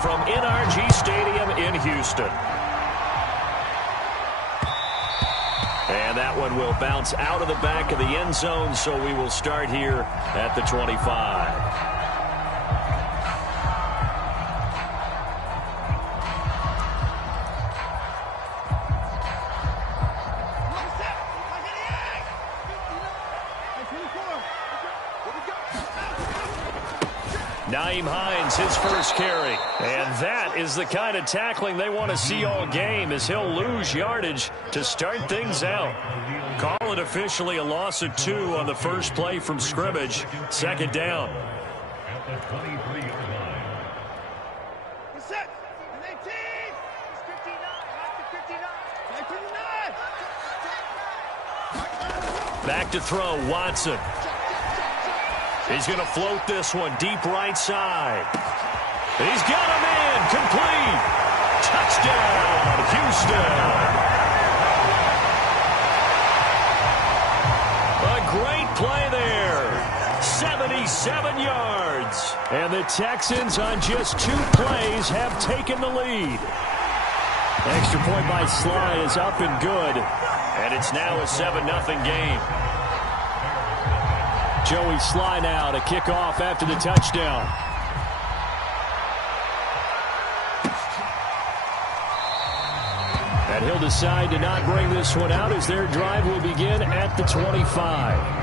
from NRG Stadium in Houston. And that one will bounce out of the back of the end zone, so we will start here at the 25. Nyheim Hines, his first carry. And that is the kind of tackling they want to see all game, as he'll lose yardage to start things out. Call it officially a loss of 2 on the first play from scrimmage. Second down. Back to throw, Watson. He's going to float this one deep right side. He's got a man, complete. Touchdown, Houston. A great play there. 77 yards. And the Texans on just 2 plays have taken the lead. Extra point by Sly is up and good. And it's now a 7-0 game. Joey Sly now to kick off after the touchdown. And he'll decide to not bring this one out as their drive will begin at the 25.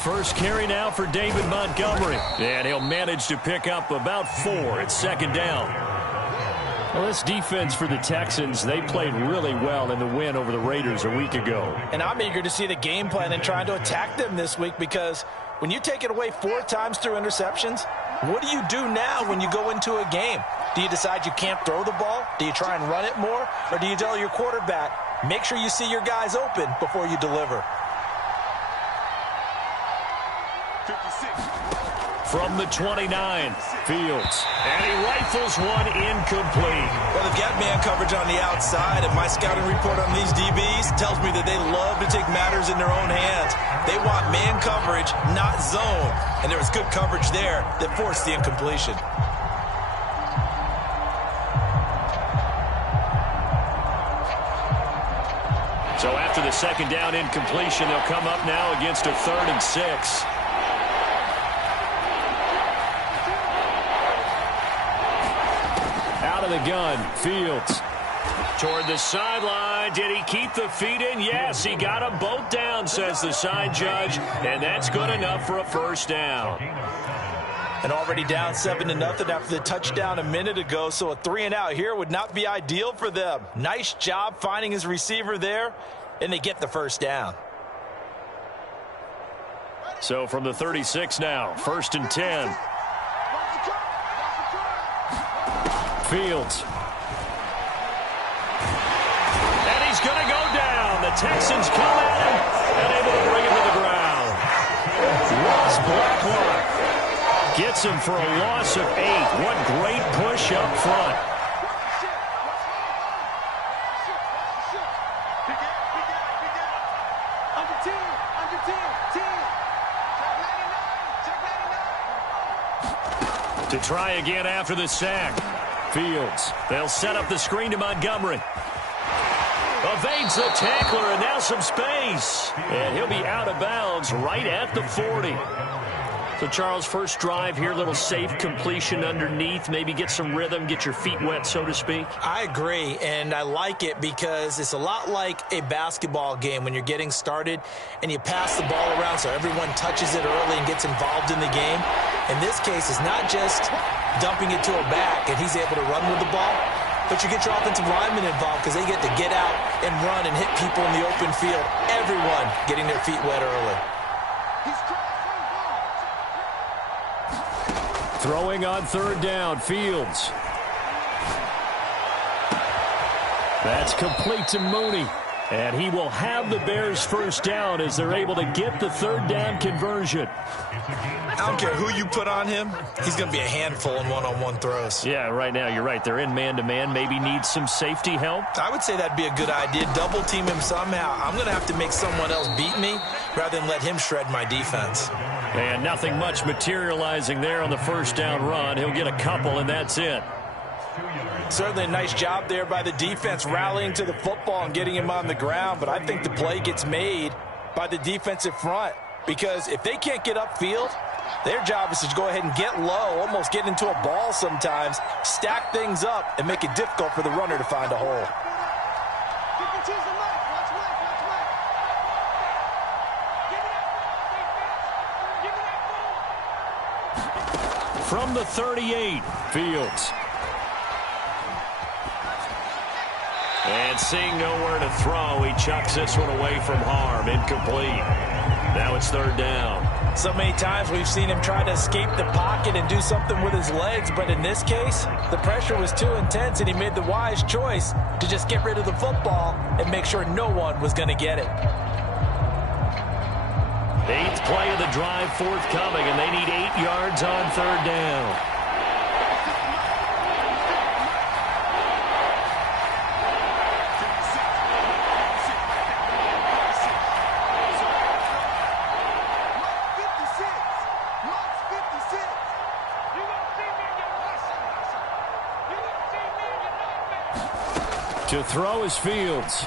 First carry now for David Montgomery. And he'll manage to pick up about 4 at second down. Well, this defense for the Texans, they played really well in the win over the Raiders a week ago. And I'm eager to see the game plan and trying to attack them this week, because when you take it away 4 times through interceptions, what do you do now when you go into a game? Do you decide you can't throw the ball? Do you try and run it more? Or do you tell your quarterback, make sure you see your guys open before you deliver? From the 29, Fields. And he rifles one incomplete. Well, they've got man coverage on the outside, and my scouting report on these DBs tells me that they love to take matters in their own hands. They want man coverage, not zone. And there was good coverage there that forced the incompletion. So after the second down incompletion, they'll come up now against a 3rd and 6. Out of the gun, Fields. Toward the sideline. Did he keep the feet in? Yes, he got them both down, says the side judge. And that's good enough for a first down. And already down 7-0 after the touchdown a minute ago, so a 3-and-out here would not be ideal for them. Nice job finding his receiver there, and they get the first down. So from the 36 now, 1st and 10. Fields. And he's going to go down. The Texans come at him and able to bring him to the ground. Ross Blacklock gets him for a loss of 8. What great push up front. To try again after the sack. Fields. They'll set up the screen to Montgomery. Evades the tackler, and now some space. And he'll be out of bounds right at the 40. So, Charles, first drive here, little safe completion underneath. Maybe get some rhythm, get your feet wet, so to speak. I agree, and I like it because it's a lot like a basketball game when you're getting started and you pass the ball around so everyone touches it early and gets involved in the game. In this case, it's not just dumping it to a back and he's able to run with the ball, but you get your offensive linemen involved because they get to get out and run and hit people in the open field. Everyone getting their feet wet early. Throwing on 3rd down, Fields. That's complete to Mooney. And he will have the Bears first down as they're able to get the third down conversion. I don't care who you put on him. He's going to be a handful in one-on-one throws. Yeah, right now you're right. They're in man-to-man. Maybe need some safety help. I would say that'd be a good idea. Double team him somehow. I'm going to have to make someone else beat me rather than let him shred my defense. And nothing much materializing there on the first down run. He'll get a couple, and that's it. Certainly a nice job there by the defense rallying to the football and getting him on the ground, but I think the play gets made by the defensive front because if they can't get upfield, their job is to go ahead and get low, almost get into a ball sometimes, stack things up, and make it difficult for the runner to find a hole. From the 38, Fields. And seeing nowhere to throw, he chucks this one away from harm. Incomplete. Now it's third down. So many times we've seen him try to escape the pocket and do something with his legs, but in this case, the pressure was too intense, and he made the wise choice to just get rid of the football and make sure no one was going to get it. 8th play of the drive forthcoming, and they need 8 yards on third down. To throw is Fields.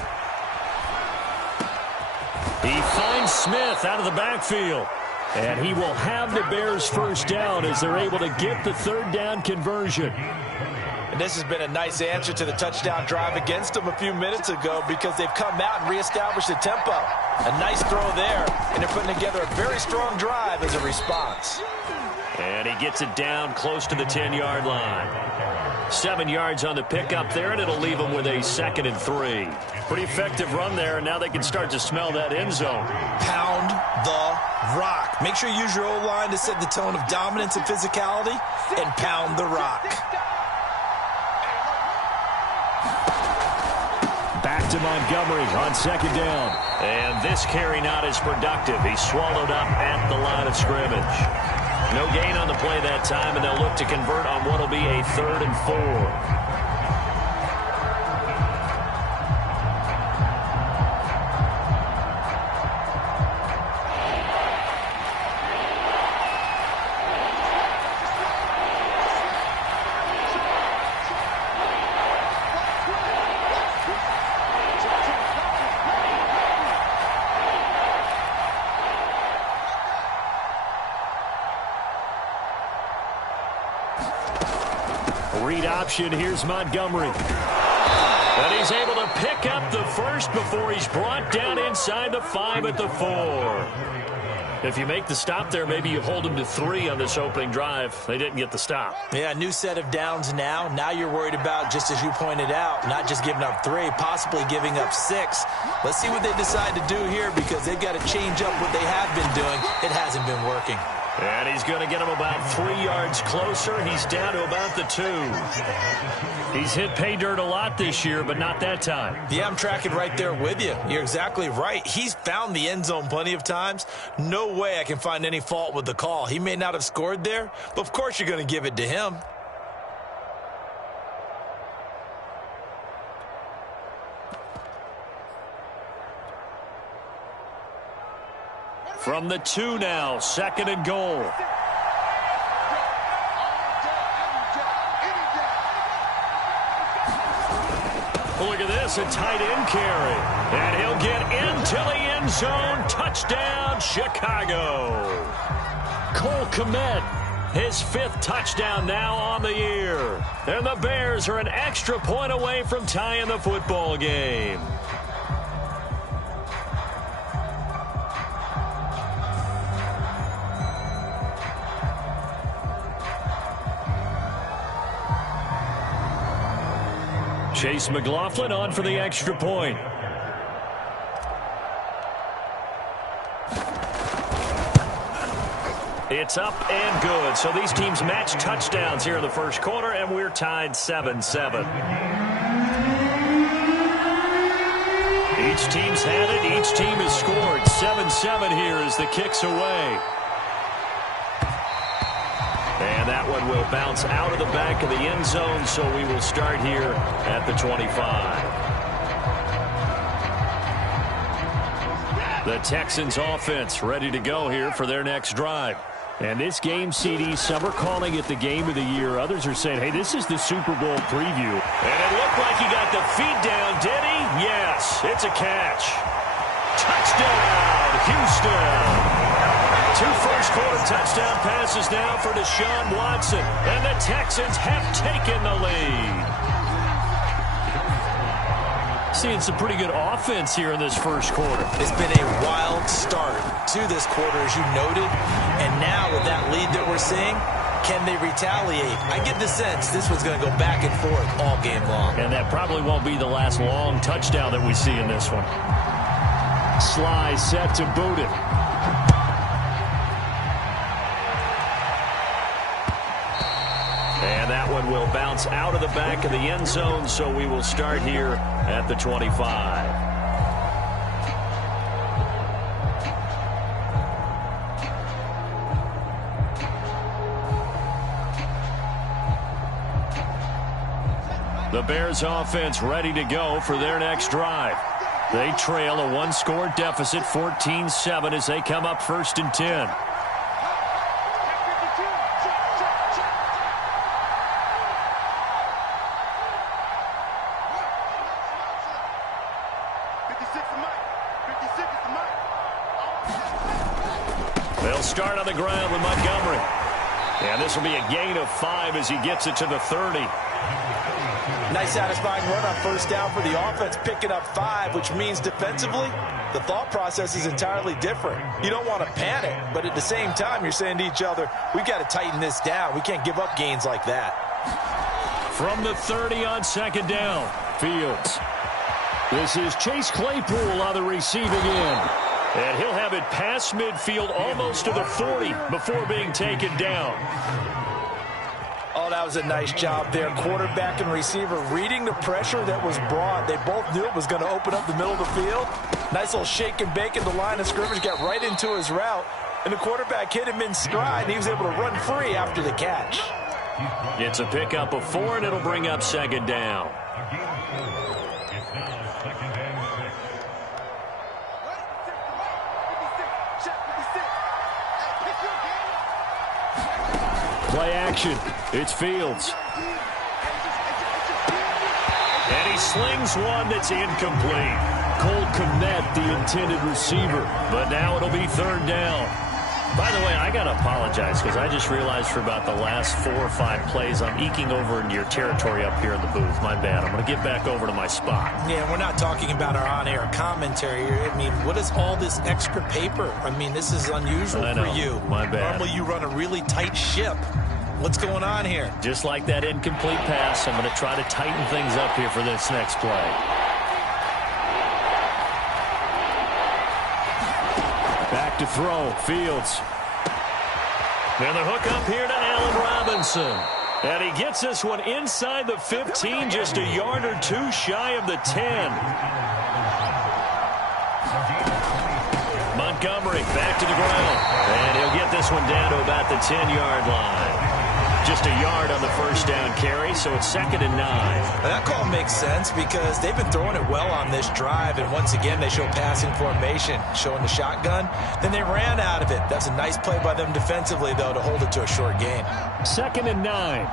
He finds Smith out of the backfield. And he will have the Bears first down as they're able to get the third down conversion. And this has been a nice answer to the touchdown drive against them a few minutes ago because they've come out and reestablished the tempo. A nice throw there, and they're putting together a very strong drive as a response. And he gets it down close to the 10-yard line. 7 yards on the pickup there, and it'll leave them with a 2nd and 3. Pretty effective run there, and now they can start to smell that end zone. Pound the rock. Make sure you use your O-line to set the tone of dominance and physicality, and pound the rock. Back to Montgomery on 2nd down. And this carry not as productive. He's swallowed up at the line of scrimmage. No gain on the play that time, and they'll look to convert on what will be a 3rd and 4. Read option, here's Montgomery. And he's able to pick up the first before he's brought down inside the 5 at the 4. If you make the stop there, maybe you hold him to 3 on this opening drive. They didn't get the stop. Yeah, new set of downs now. Now you're worried about, just as you pointed out, not just giving up 3, possibly giving up 6. Let's see what they decide to do here because they've got to change up what they have been doing. It hasn't been working. And he's going to get him about 3 yards closer. He's down to about the 2. He's hit pay dirt a lot this year, but not that time. Yeah, I'm tracking right there with you. You're exactly right. He's found the end zone plenty of times. No way I can find any fault with the call. He may not have scored there, but of course you're going to give it to him. From the 2 now, 2nd and goal. Look at this, a tight end carry. And he'll get into the end zone. Touchdown, Chicago. Cole Kmet, his 5th touchdown now on the year. And the Bears are an extra point away from tying the football game. Chase McLaughlin on for the extra point. It's up and good. So these teams match touchdowns here in the first quarter, and we're tied 7-7. Each team's had it. Each team has scored. 7-7 here as the kick's away. And that one will bounce out of the back of the end zone, so we will start here at the 25. The Texans offense ready to go here for their next drive. And this game, CD, some are calling it the game of the year. Others are saying, hey, this is the Super Bowl preview. And it looked like he got the feet down, did he? Yes, it's a catch. Touchdown, Houston. 2 first-quarter touchdown passes now for Deshaun Watson. And the Texans have taken the lead. Seeing some pretty good offense here in this first quarter. It's been a wild start to this quarter, as you noted. And now with that lead that we're seeing, can they retaliate? I get the sense this one's going to go back and forth all game long. And that probably won't be the last long touchdown that we see in this one. Sly set to boot it. And that one will bounce out of the back of the end zone, so we will start here at the 25. The Bears offense ready to go for their next drive. They trail a 1-score deficit, 14-7, as they come up 1st and 10. They'll start on the ground with Montgomery. And this will be a gain of 5 as he gets it to the 30. Nice satisfying run on 1st down for the offense, picking up 5, which means defensively, the thought process is entirely different. You don't want to panic, but at the same time, you're saying to each other, we've got to tighten this down. We can't give up gains like that. From the 30 on 2nd down, Fields. This is Chase Claypool on the receiving end. And he'll have it past midfield almost to the 40 before being taken down. Oh, that was a nice job there. Quarterback and receiver reading the pressure that was brought. They both knew it was going to open up the middle of the field. Nice little shake and bake in the line of scrimmage, got right into his route. And the quarterback hit him in stride, and he was able to run free after the catch. It's a pickup of 4, and it'll bring up 2nd down. Play action. It's Fields. And he slings one that's incomplete. Cole Kmet, the intended receiver. But now it'll be 3rd down. By the way, I got to apologize because I just realized for about the last 4 or 5 plays I'm eking over into your territory up here in the booth. My bad. I'm going to get back over to my spot. Yeah, we're not talking about our on-air commentary. I mean, what is all this extra paper? I mean, this is unusual for you. My bad. Normally you run a really tight ship. What's going on here? Just like that incomplete pass, I'm going to try to tighten things up here for this next play. Back to throw. Fields. And the hook up here to Allen Robinson. And he gets this one inside the 15, just a yard or 2 shy of the 10. Montgomery back to the ground. And he'll get this one down to about the 10-yard line. Just a yard on the 1st down carry, so it's 2nd and 9. Now that call makes sense because they've been throwing it well on this drive, and once again they show passing formation, showing the shotgun. Then they ran out of it. That's a nice play by them defensively, though, to hold it to a short gain. 2nd and 9.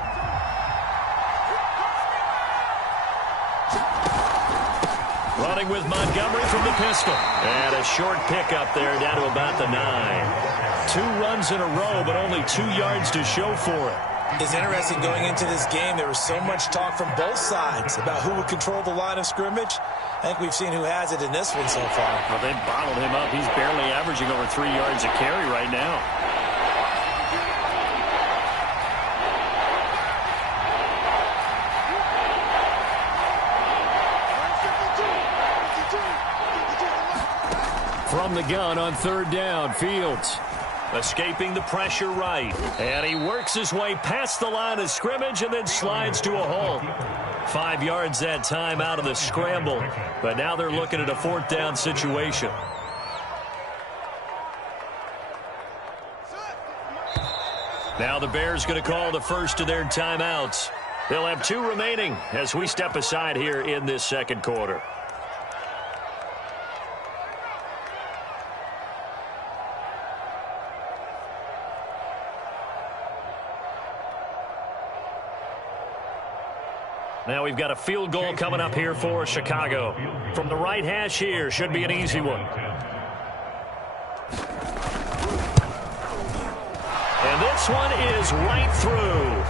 Running with Montgomery from the pistol. And a short pickup there down to about the 9. 2 runs in a row, but only 2 yards to show for it. It's interesting going into this game. There was so much talk from both sides about who would control the line of scrimmage. I think we've seen who has it in this one so far. Well, they bottled him up. He's barely averaging over 3 yards a carry right now. From the gun on 3rd down, Fields. Escaping the pressure right. And he works his way past the line of scrimmage and then slides to a halt. 5 yards that time out of the scramble. But now they're looking at a 4th down situation. Now the Bears going to call the first of their timeouts. They'll have 2 remaining as we step aside here in this second quarter. Now we've got a field goal coming up here for Chicago. From the right hash here, should be an easy one. And this one is right through.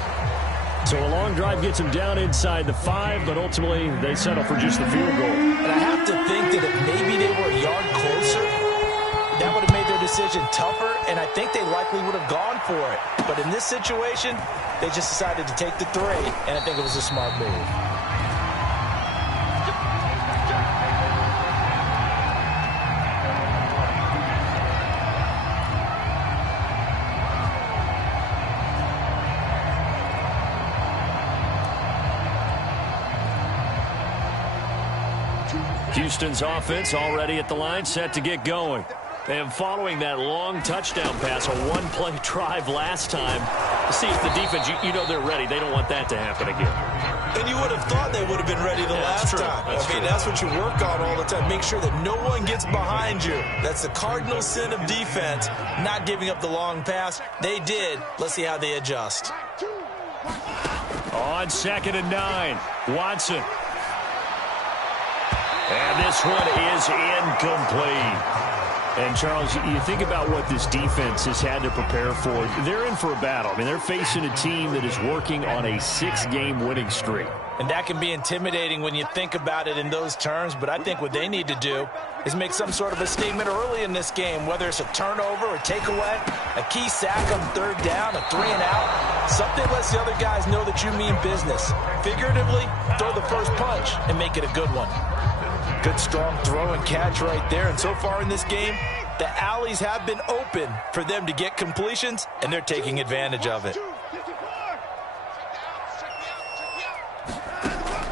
So a long drive gets them down inside the 5, but ultimately they settle for just the field goal. And I have to think that if maybe they were a yard closer, that would have made their decision tougher, and I think they likely would have gone for it. But in this situation, they just decided to take the 3, and I think it was a smart move. Houston's offense already at the line, set to get going. And following that long touchdown pass, a one-play drive last time, see if the defense, you know they're ready. They don't want that to happen again. And you would have thought they would have been ready the last time. That's what you work on all the time. Make sure that no one gets behind you. That's the cardinal sin of defense, not giving up the long pass. They did. Let's see how they adjust. On 2nd and 9, Watson. And this one is incomplete. And, Charles, you think about what this defense has had to prepare for. They're in for a battle. I mean, they're facing a team that is working on a 6-game winning streak. And that can be intimidating when you think about it in those terms. But I think what they need to do is make some sort of a statement early in this game, whether it's a turnover, a takeaway, a key sack on 3rd down, a 3-and-out. Something lets the other guys know that you mean business. Figuratively, throw the first punch and make it a good one. Good, strong throw and catch right there. And so far in this game, the alleys have been open for them to get completions, and they're taking advantage of it.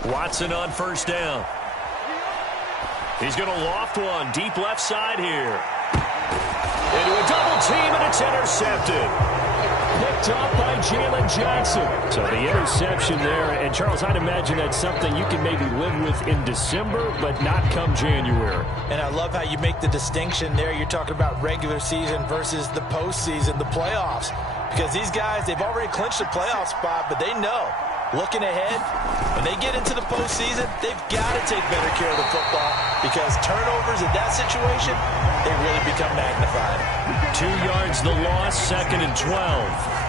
Watson on 1st down. He's going to loft one deep left side here. Into a double team, and it's intercepted. Picked up by Jalen Jackson. So the interception there, and Charles, I'd imagine that's something you can maybe live with in December, but not come January. And I love how you make the distinction there. You're talking about regular season versus the postseason, the playoffs. Because these guys, they've already clinched a playoff spot, but they know, looking ahead, when they get into the postseason, they've got to take better care of the football because turnovers in that situation, they really become magnified. 2 yards the loss, 2nd and 12.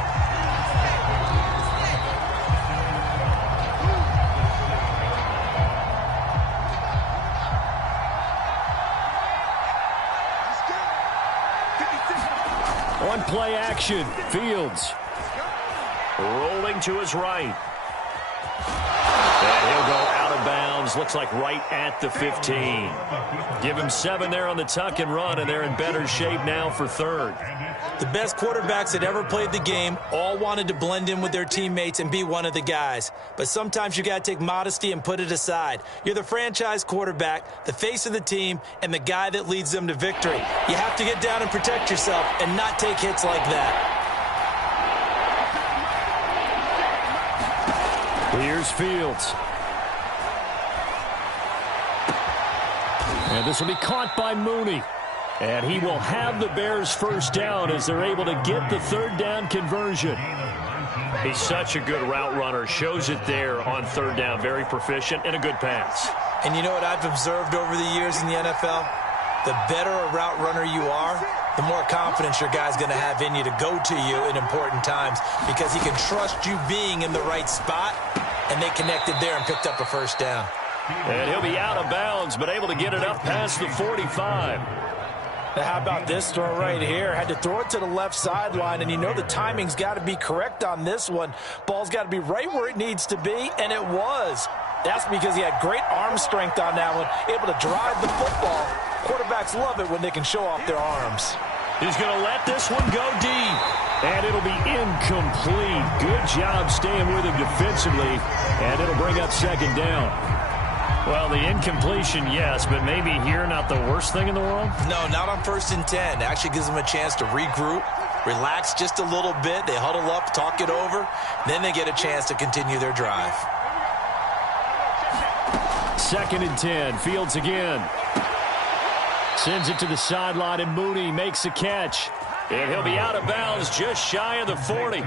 On play action, Fields rolling to his right. And he'll go out of bounds, looks like right at the 15. Give him 7 there on the tuck and run, and they're in better shape now for 3rd. The best quarterbacks that ever played the game all wanted to blend in with their teammates and be one of the guys. But sometimes you got to take modesty and put it aside. You're the franchise quarterback, the face of the team, and the guy that leads them to victory. You have to get down and protect yourself and not take hits like that. Here's Fields. And this will be caught by Mooney. And he will have the Bears' 1st down as they're able to get the 3rd down conversion. He's such a good route runner. Shows it there on 3rd down. Very proficient and a good pass. And you know what I've observed over the years in the NFL? The better a route runner you are, the more confidence your guy's going to have in you to go to you in important times because he can trust you being in the right spot, and they connected there and picked up a 1st down. And he'll be out of bounds, but able to get it up past the 45. Now, how about this throw right here? Had to throw it to the left sideline, and you know the timing's got to be correct on this one. Ball's got to be right where it needs to be, and it was. That's because he had great arm strength on that one, able to drive the football. Quarterbacks love it when they can show off their arms. He's going to let this one go deep. And it'll be incomplete. Good job staying with him defensively. And it'll bring up second down. Well, the incompletion, yes, but maybe here not the worst thing in the world? No, not on 1st and 10. It actually gives them a chance to regroup, relax just a little bit. They huddle up, talk it over. Then they get a chance to continue their drive. 2nd and 10. Fields again. Sends it to the sideline, and Mooney makes the catch. And he'll be out of bounds just shy of the 40.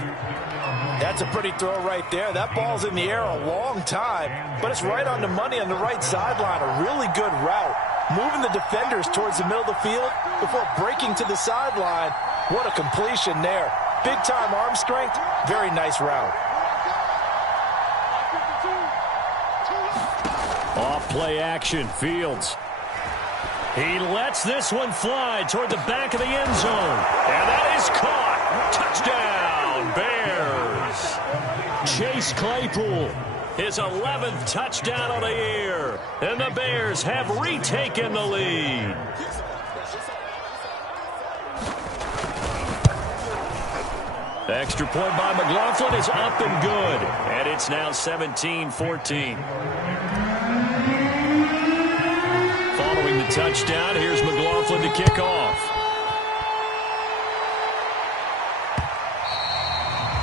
That's a pretty throw right there. That ball's in the air a long time, but it's right on the money on the right sideline. A really good route. Moving the defenders towards the middle of the field before breaking to the sideline. What a completion there. Big-time arm strength. Very nice route. Off-play action. Fields. He lets this one fly toward the back of the end zone. And that is caught. Touchdown, Bears. Chase Claypool, his 11th touchdown on the year. And the Bears have retaken the lead. Extra point by McLaughlin is up and good. And it's now 17-14. Following the touchdown, here's McLaughlin to kick off.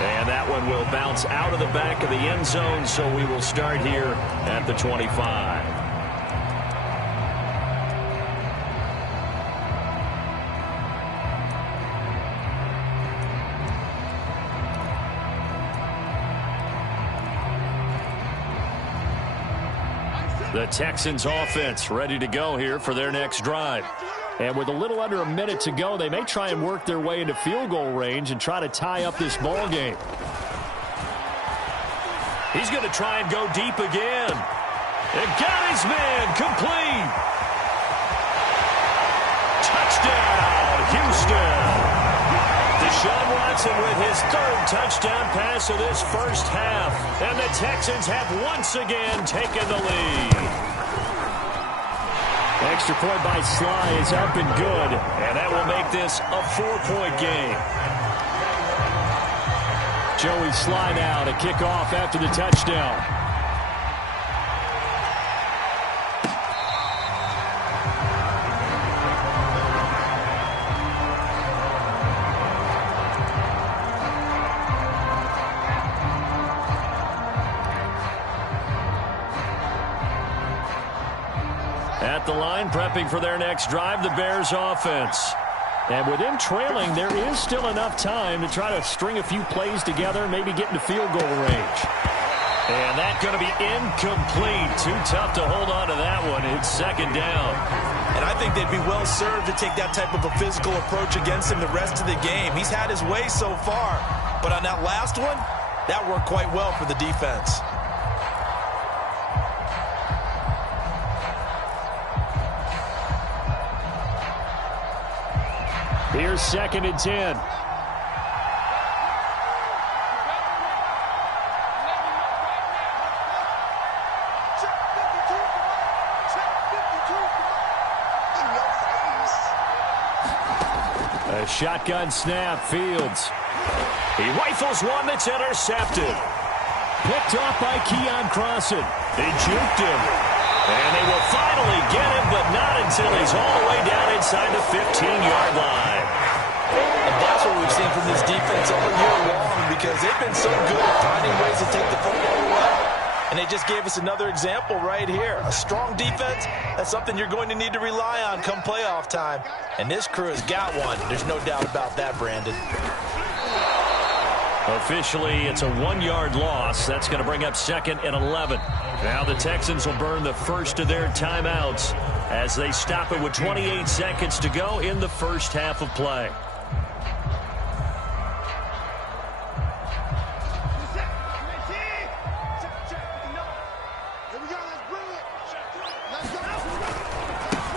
And that one will bounce out of the back of the end zone, so we will start here at the 25. The Texans offense ready to go here for their next drive. And with a little under a minute to go, they may try and work their way into field goal range and try to tie up this ball game. He's going to try and go deep again. And got his man complete. Touchdown, Houston. Deshaun Watson with his 3rd touchdown pass of this first half. And the Texans have once again taken the lead. Extra point by Sly is up and good. And that will make this a 4-point game. Joey Sly now to kick off after the touchdown. At the line, prepping for their next drive, the Bears offense. And with them trailing, there is still enough time to try to string a few plays together, maybe get into field goal range. And that's going to be incomplete. Too tough to hold on to that one. It's 2nd down. And I think they'd be well served to take that type of a physical approach against him the rest of the game. He's had his way so far. But on that last one, that worked quite well for the defense. Here's 2nd and 10. A shotgun snap, Fields. He rifles one that's intercepted. Picked off by Keon Crossan. They juked him. And they will finally get him, but not until he's all the way down inside the 15-yard line. And that's what we've seen from this defense all year long, because they've been so good at finding ways to take the football away. And they just gave us another example right here. A strong defense, that's something you're going to need to rely on come playoff time. And this crew has got one. There's no doubt about that, Brandon. Officially, it's a 1-yard loss. That's going to bring up 2nd and 11. Now the Texans will burn the first of their timeouts as they stop it with 28 seconds to go in the first half of play.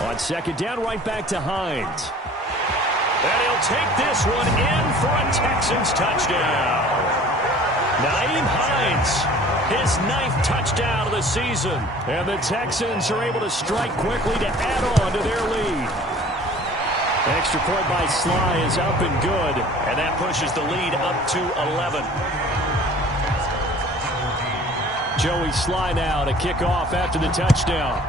On 2nd down, right back to Hines. And he'll take this one in for a Texans touchdown. Nyheim Hines, his 9th touchdown of the season. And the Texans are able to strike quickly to add on to their lead. Extra point by Sly is up and good. And that pushes the lead up to 11. Joey Sly now to kick off after the touchdown.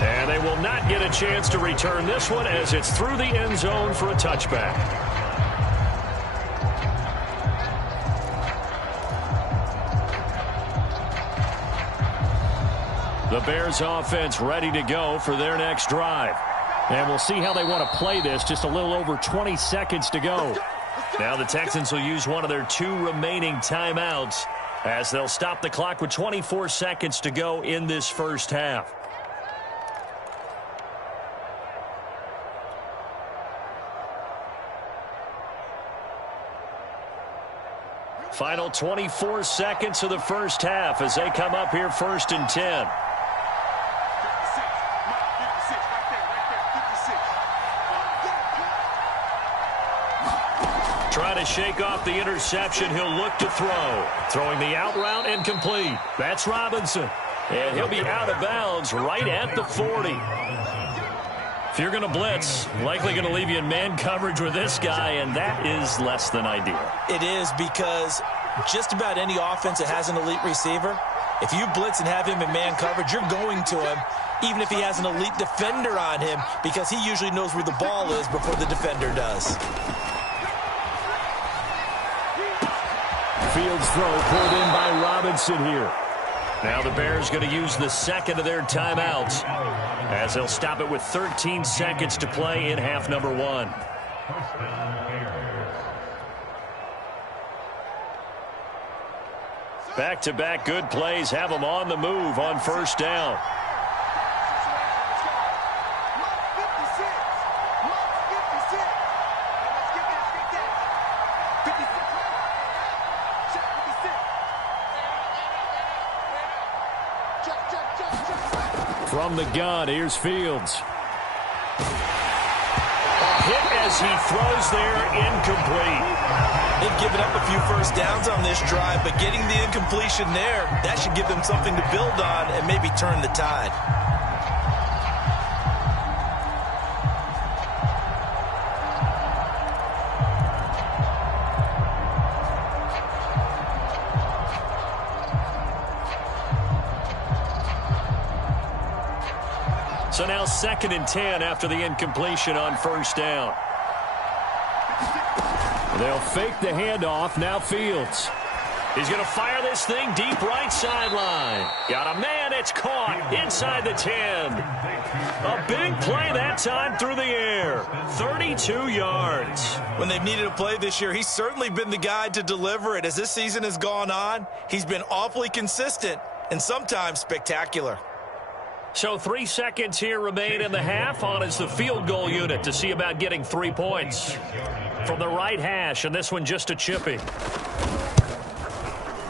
And they will not get a chance to return this one as it's through the end zone for a touchback. The Bears offense ready to go for their next drive. And we'll see how they want to play this. Just a little over 20 seconds to go. Now the Texans will use one of their 2 remaining timeouts as they'll stop the clock with 24 seconds to go in this first half. Final 24 seconds of the first half as they come up here 1st and 10. Trying to shake off the interception. He'll look to throw. Throwing the out route and complete. That's Robinson. And he'll be out of bounds right at the 40. If you're going to blitz, likely going to leave you in man coverage with this guy, and that is less than ideal. It is, because just about any offense that has an elite receiver, if you blitz and have him in man coverage, you're going to him, even if he has an elite defender on him, because he usually knows where the ball is before the defender does. Fields throw pulled in by Robinson here. Now the Bears going to use the second of their timeouts as they'll stop it with 13 seconds to play in half number 1. Back-to-back good plays have them on the move on first down. From the gun, here's Fields. A hit as he throws there, incomplete. They've given up a few first downs on this drive, but getting the incompletion there, that should give them something to build on and maybe turn the tide. So now 2nd and 10 after the incompletion on first down. They'll fake the handoff. Now Fields. He's going to fire this thing deep right sideline. Got a man. It's caught inside the 10. A big play that time through the air. 32 yards. When they've needed a play this year, he's certainly been the guy to deliver it. As this season has gone on, he's been awfully consistent and sometimes spectacular. So 3 seconds here remain in the half. On is the field goal unit to see about getting 3 points. From the right hash, and this one just a chippy.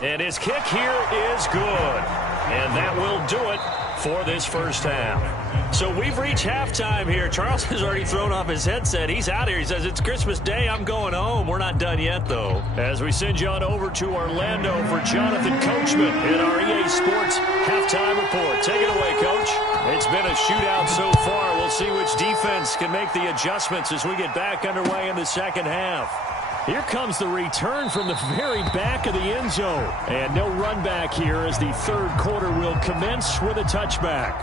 And his kick here is good. And that will do it for this first half. So we've reached halftime here. Charles has already thrown off his headset. He's out here. He says, it's Christmas Day. I'm going home. We're not done yet, though. As we send you on over to Orlando for Jonathan Coachman in our EA Sports Halftime Report. Take it away, Coach. It's been a shootout so far. We'll see which defense can make the adjustments as we get back underway in the second half. Here comes the return from the very back of the end zone. And no run back here as the third quarter will commence with a touchback.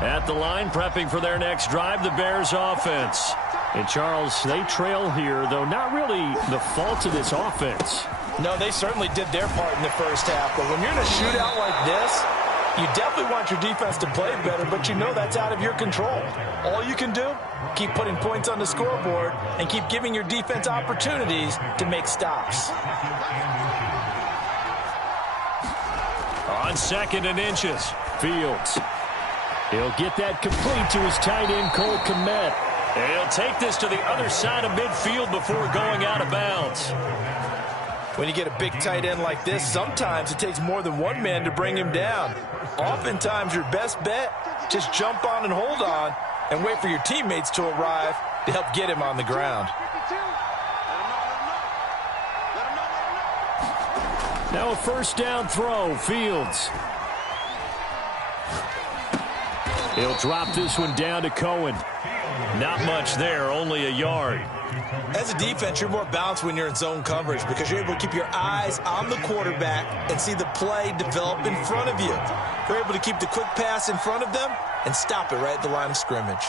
At the line, prepping for their next drive, the Bears offense. And Charles, they trail here, though not really the fault of this offense. No, they certainly did their part in the first half. But when you're in a shootout like this, you definitely want your defense to play better, but you know that's out of your control. All you can do, keep putting points on the scoreboard and keep giving your defense opportunities to make stops. On 2nd and inches, Fields. He'll get that complete to his tight end, Cole Kmet. And he'll take this to the other side of midfield before going out of bounds. When you get a big tight end like this, sometimes it takes more than one man to bring him down. Oftentimes, your best bet, just jump on and hold on and wait for your teammates to arrive to help get him on the ground. Now a first down throw, Fields. He'll drop this one down to Cohen. Not much there, only a yard. As a defense, you're more balanced when you're in zone coverage because you're able to keep your eyes on the quarterback and see the play develop in front of you. You're able to keep the quick pass in front of them and stop it right at the line of scrimmage.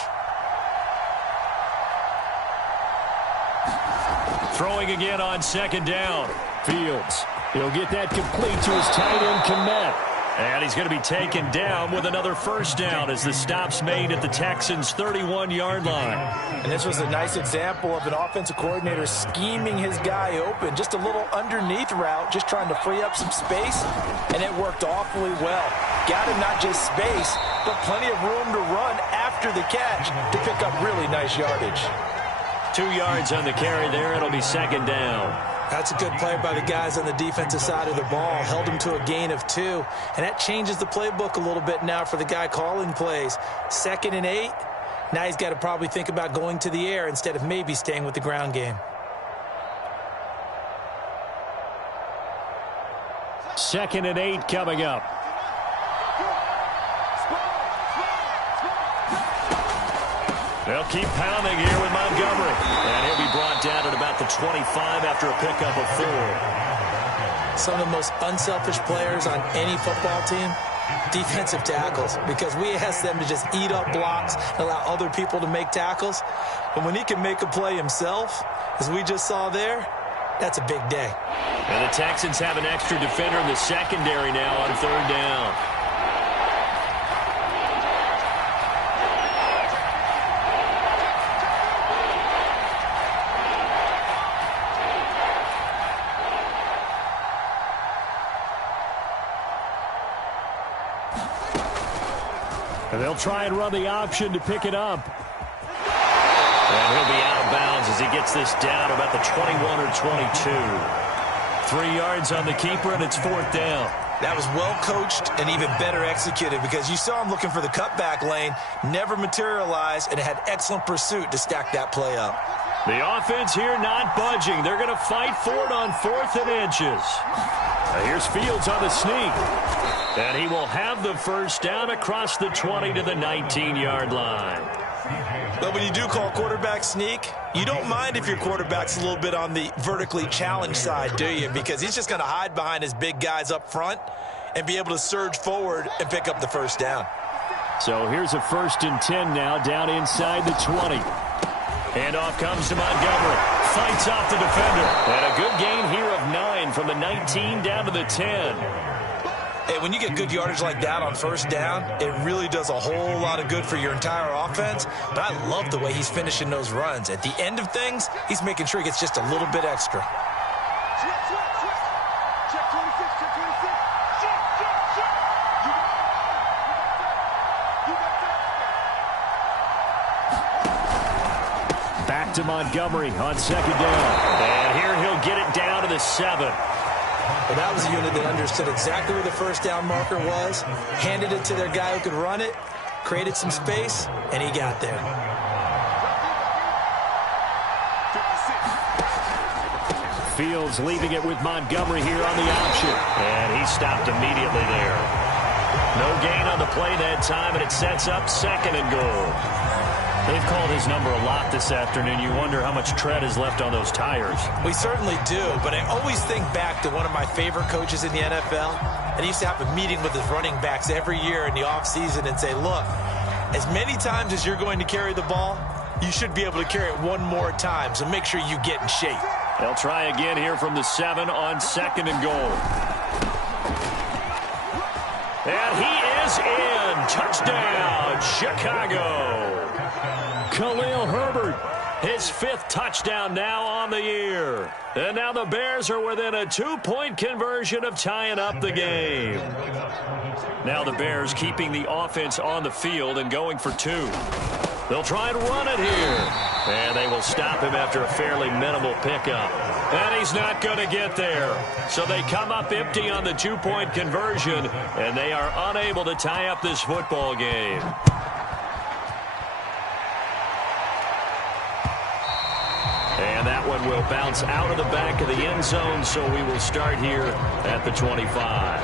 Throwing again on second down. Fields. He'll get that complete to his tight end, Kmet. And he's going to be taken down with another first down as the stop's made at the Texans' 31-yard line. And this was a nice example of an offensive coordinator scheming his guy open. Just a little underneath route, just trying to free up some space, and it worked awfully well. Got him not just space, but plenty of room to run after the catch to pick up really nice yardage. 2 yards on the carry there. It'll be second down. That's a good play by the guys on the defensive side of the ball. Held him to a gain of 2. And that changes the playbook a little bit now for the guy calling plays. 2nd and 8. Now he's got to probably think about going to the air instead of maybe staying with the ground game. 2nd and 8 coming up. They'll keep pounding here with Montgomery. And he'll be brought down at about the 25 after a pickup of 4. Some of the most unselfish players on any football team, defensive tackles, because we ask them to just eat up blocks and allow other people to make tackles. But when he can make a play himself, as we just saw there, that's a big day. And the Texans have an extra defender in the secondary now on 3rd down. And they'll try and run the option to pick it up. And he'll be out of bounds as he gets this down about the 21 or 22. 3 yards on the keeper, and it's 4th down. That was well coached and even better executed because you saw him looking for the cutback lane, never materialized, and had excellent pursuit to stack that play up. The offense here not budging. They're going to fight for it on 4th and inches. Now here's Fields on the sneak. And he will have the first down across the 20 to the 19-yard line. But when you do call quarterback sneak, you don't mind if your quarterback's a little bit on the vertically challenged side, do you? Because he's just going to hide behind his big guys up front and be able to surge forward and pick up the first down. So here's a 1st and 10 now down inside the 20. Handoff comes to Montgomery. Fights off the defender. And a good gain here of 9 from the 19 down to the 10. Hey, when you get good yardage like that on first down, it really does a whole lot of good for your entire offense. But I love the way he's finishing those runs. At the end of things, he's making sure he gets just a little bit extra. Back to Montgomery on 2nd down. And here he'll get it down to the 7. Well, that was a unit that understood exactly where the first down marker was, handed it to their guy who could run it, created some space, and he got there. Fields leaving it with Montgomery here on the option. And he stopped immediately there. No gain on the play that time, and it sets up 2nd and goal. They've called his number a lot this afternoon. You wonder how much tread is left on those tires. We certainly do, but I always think back to one of my favorite coaches in the NFL, and he used to have a meeting with his running backs every year in the offseason and say, look, as many times as you're going to carry the ball, you should be able to carry it one more time, so make sure you get in shape. They'll try again here from the 7 on 2nd and goal. And he is in. Touchdown, Chicago. Khalil Herbert, his 5th touchdown now on the year. And now the Bears are within a 2-point conversion of tying up the game. Now the Bears keeping the offense on the field and going for 2. They'll try and run it here. And they will stop him after a fairly minimal pickup. And he's not going to get there. So they come up empty on the 2-point conversion, and they are unable to tie up this football game. And that one will bounce out of the back of the end zone, so we will start here at the 25.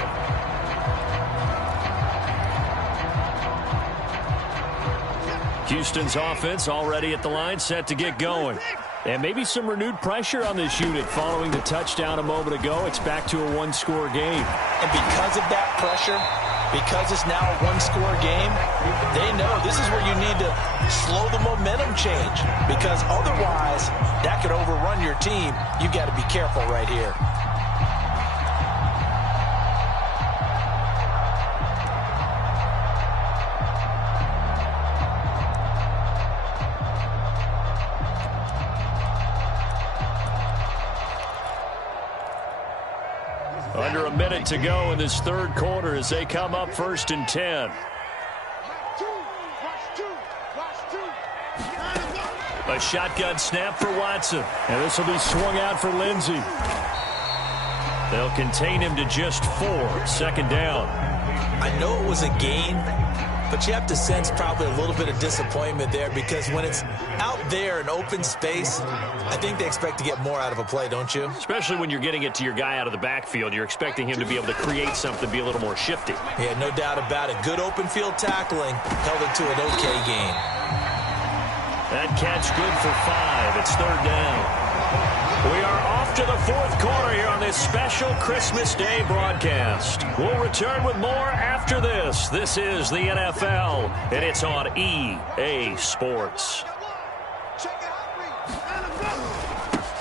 Houston's offense already at the line, set to get going. And maybe some renewed pressure on this unit following the touchdown a moment ago. It's back to a one-score game. And because of that pressure, because it's now a one-score game, they know this is where you need to slow the momentum change. Because otherwise, that could overrun your team. You've got to be careful right here. Under a minute to go in this third quarter as they come up 1st and 10. A shotgun snap for Watson. And this will be swung out for Lindsey. They'll contain him to just 4. 2nd down. I know it was a gain, but you have to sense probably a little bit of disappointment there because when it's out there in open space, I think they expect to get more out of a play, don't you? Especially when you're getting it to your guy out of the backfield. You're expecting him to be able to create something, be a little more shifty. Yeah, no doubt about it. Good open field tackling held it to an okay gain. That catch good for 5. It's 3rd down. We are off to the 4th quarter here on this special Christmas Day broadcast. We'll return with more after this. This is the NFL, and it's on EA Sports.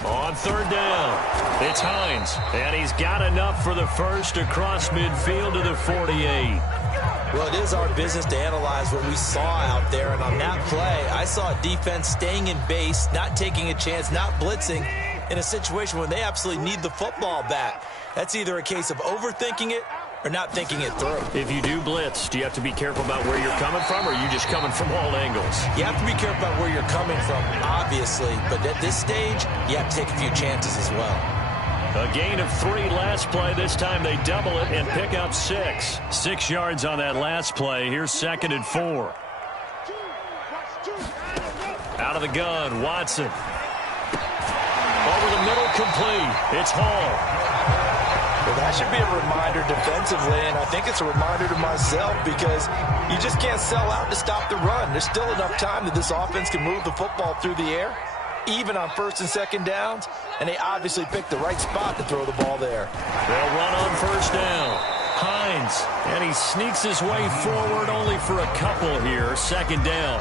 On 3rd down, it's Hines, and he's got enough for the first across midfield to the 48. Well, it is our business to analyze what we saw out there, and on that play, I saw a defense staying in base, not taking a chance, not blitzing, in a situation where they absolutely need the football back. That's either a case of overthinking it or not thinking it through. If you do blitz, do you have to be careful about where you're coming from, or are you just coming from all angles? You have to be careful about where you're coming from, obviously, but at this stage, you have to take a few chances as well. A gain of 3 last play. This time they double it and pick up 6. 6 yards on that last play. Here's 2nd and 4. Out of the gun, Watson. Over the middle, complete. It's Hall. Well, that should be a reminder defensively, and I think it's a reminder to myself because you just can't sell out to stop the run. There's still enough time that this offense can move the football through the air, even on 1st and 2nd downs, and they obviously picked the right spot to throw the ball there. They'll run on 1st down. Hines, and he sneaks his way forward only for a couple here. 2nd down.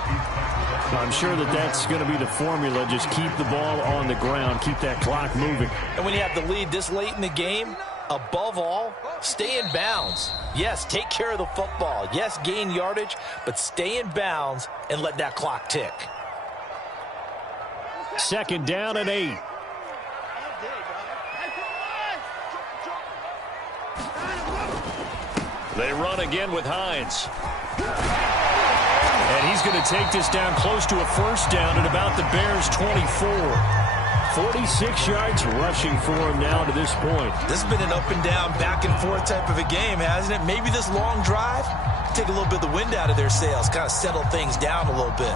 I'm sure that that's going to be the formula. Just keep the ball on the ground. Keep that clock moving. And when you have the lead this late in the game, above all, stay in bounds. Yes, take care of the football. Yes, gain yardage, but stay in bounds and let that clock tick. 2nd down and 8. They run again with Hines. And he's going to take this down close to a 1st down at about the Bears' 24. 46 yards rushing for him now to this point. This has been an up and down, back and forth type of a game, hasn't it? Maybe this long drive, take a little bit of the wind out of their sails, kind of settle things down a little bit.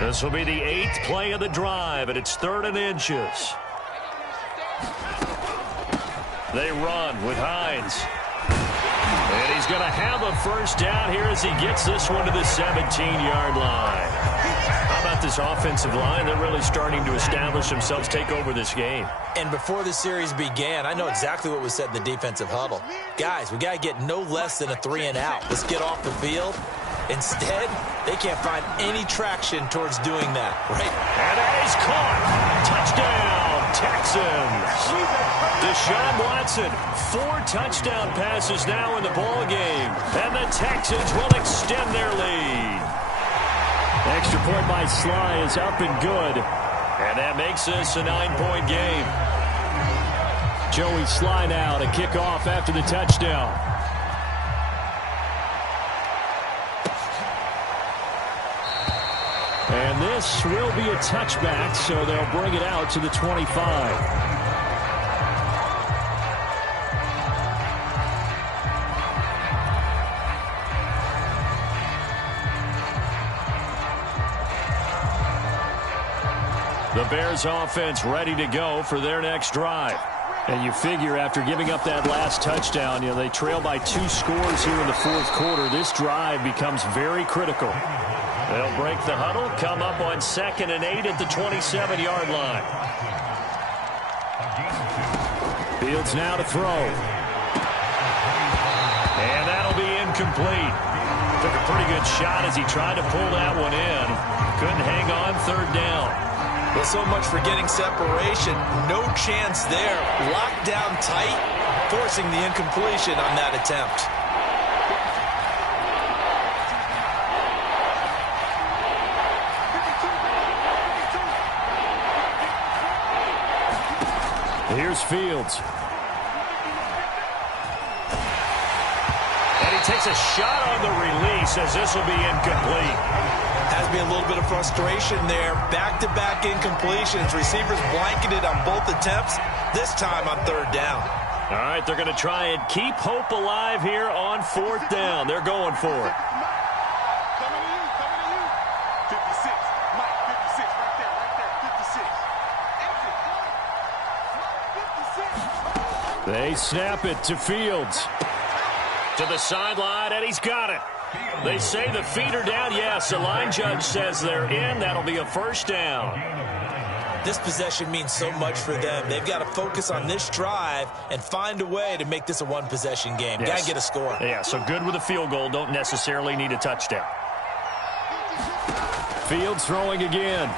This will be the 8th play of the drive, and it's 3rd and inches. They run with Hines. And he's going to have a 1st down here as he gets this one to the 17-yard line. How about this offensive line? They're really starting to establish themselves, take over this game. And before the series began, I know exactly what was said in the defensive huddle. Guys, we got to get no less than a 3 and out. Let's get off the field. Instead, they can't find any traction towards doing that, right? And that is caught. Touchdown, Texans. Deshaun Watson, 4 touchdown passes now in the ballgame. And the Texans will extend their lead. Extra point by Sly is up and good. And that makes this a 9-point game. Joey Sly now to kick off after the touchdown. And this will be a touchback, so they'll bring it out to the 25. The Bears offense ready to go for their next drive. And you figure after giving up that last touchdown, they trail by 2 scores here in the fourth quarter. This drive becomes very critical. They'll break the huddle, come up on 2nd and 8 at the 27-yard line. Fields now to throw. And that'll be incomplete. Took a pretty good shot as he tried to pull that one in. Couldn't hang on 3rd down. Well, so much for getting separation. No chance there. Locked down tight, forcing the incompletion on that attempt. Here's Fields. And he takes a shot on the release as this will be incomplete. Has been a little bit of frustration there. Back-to-back incompletions. Receivers blanketed on both attempts, this time on 3rd down. All right, they're going to try and keep hope alive here on 4th down. They're going for it. Coming to you. 56. Mike, 56. Right there. 56. They snap it to Fields. To the sideline, and he's got it. They say the feet are down. Yes, the line judge says they're in. That'll be a 1st down. This possession means so much for them. They've got to focus on this drive and find a way to make this a one-possession game. Yes. Got to get a score. Yeah, so good with a field goal. Don't necessarily need a touchdown. Fields throwing again.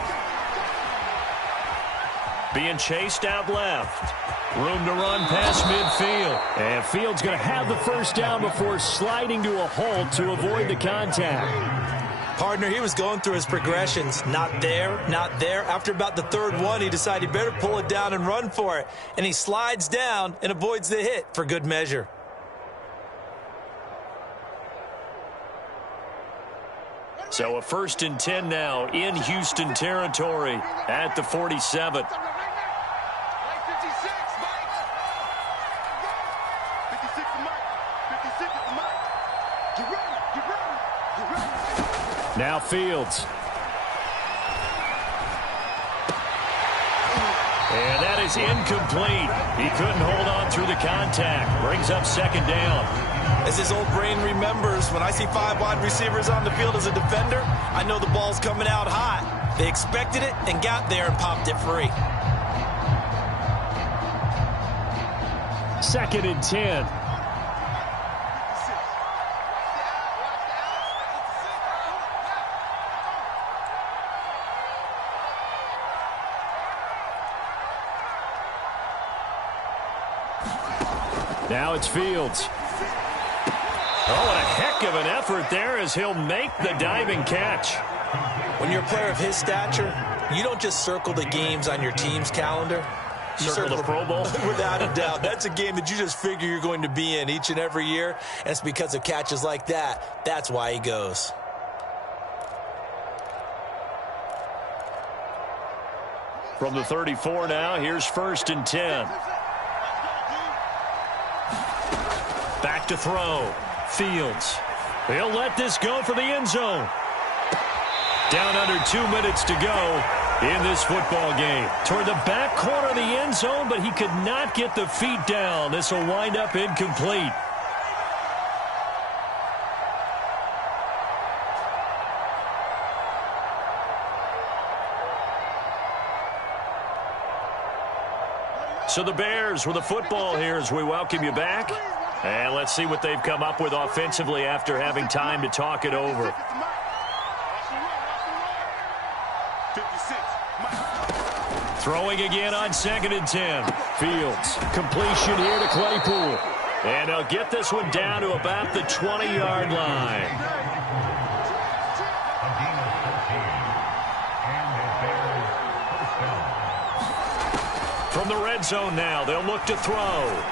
Being chased out left. Room to run past midfield. And Fields going to have the 1st down before sliding to a halt to avoid the contact. Partner, he was going through his progressions. Not there, not there. After about the 3rd one, he decided he better pull it down and run for it. And he slides down and avoids the hit for good measure. So a 1st and 10 now in Houston territory at the 47. Now Fields. And that is incomplete. He couldn't hold on through the contact. Brings up 2nd down. As his old brain remembers, when I see 5 wide receivers on the field as a defender, I know the ball's coming out hot. They expected it and got there and popped it free. 2nd and 10. Now it's Fields. Oh, what a heck of an effort there as he'll make the diving catch. When you're a player of his stature, you don't just circle the games on your team's calendar. You Circle the Pro Bowl? Without a doubt. That's a game that you just figure you're going to be in each and every year, and it's because of catches like that. That's why he goes. From the 34 now, here's 1st and 10. Back to throw. Fields. He'll let this go for the end zone. Down under 2 minutes to go in this football game. Toward the back corner of the end zone, but he could not get the feet down. This will wind up incomplete. So the Bears with the football here as we welcome you back. And let's see what they've come up with offensively after having time to talk it over. Throwing again on 2nd and 10. Fields. Completion here to Claypool. And they'll get this one down to about the 20-yard line. From the red zone now, they'll look to throw.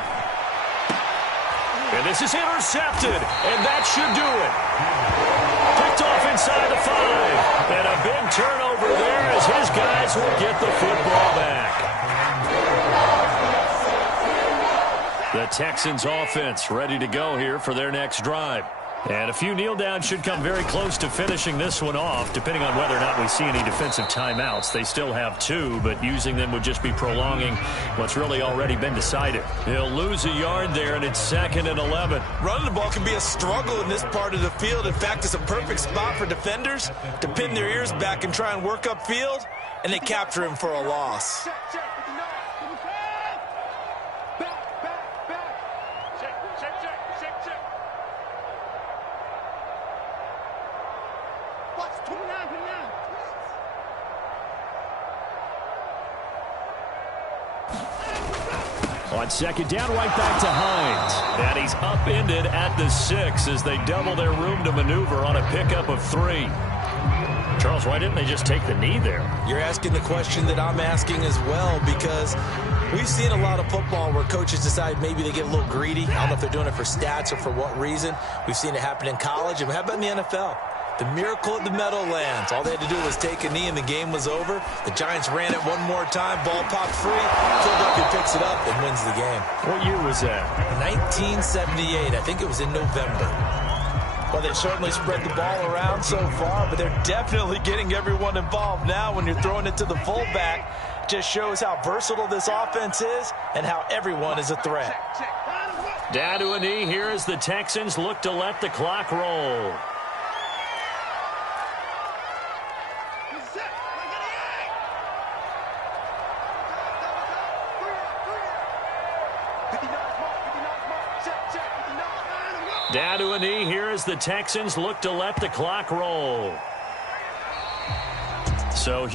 And this is intercepted, and that should do it. Picked off inside the 5. And a big turnover there as his guys will get the football back. The Texans offense ready to go here for their next drive. And a few kneel downs should come very close to finishing this one off, depending on whether or not we see any defensive timeouts. They still have 2, but using them would just be prolonging what's really already been decided. He'll lose a yard there, and it's 2nd and 11. Running the ball can be a struggle in this part of the field. In fact, it's a perfect spot for defenders to pin their ears back and try and work upfield, and they capture him for a loss. On 2nd down, right back to Hines. And he's upended at the 6 as they double their room to maneuver on a pickup of 3. Charles, why didn't they just take the knee there? You're asking the question that I'm asking as well, because we've seen a lot of football where coaches decide maybe they get a little greedy. I don't know if they're doing it for stats or for what reason. We've seen it happen in college. And how about in the NFL? The miracle at the Meadowlands. All they had to do was take a knee and the game was over. The Giants ran it one more time. Ball popped free. Philadelphia picks it up and wins the game. What year was that? 1978. I think it was in November. Well, they've certainly spread the ball around so far, but they're definitely getting everyone involved now when you're throwing it to the fullback. It just shows how versatile this offense is and how everyone is a threat. Down to a knee here as the Texans look to let the clock roll. Down to a knee here as the Texans look to let the clock roll. So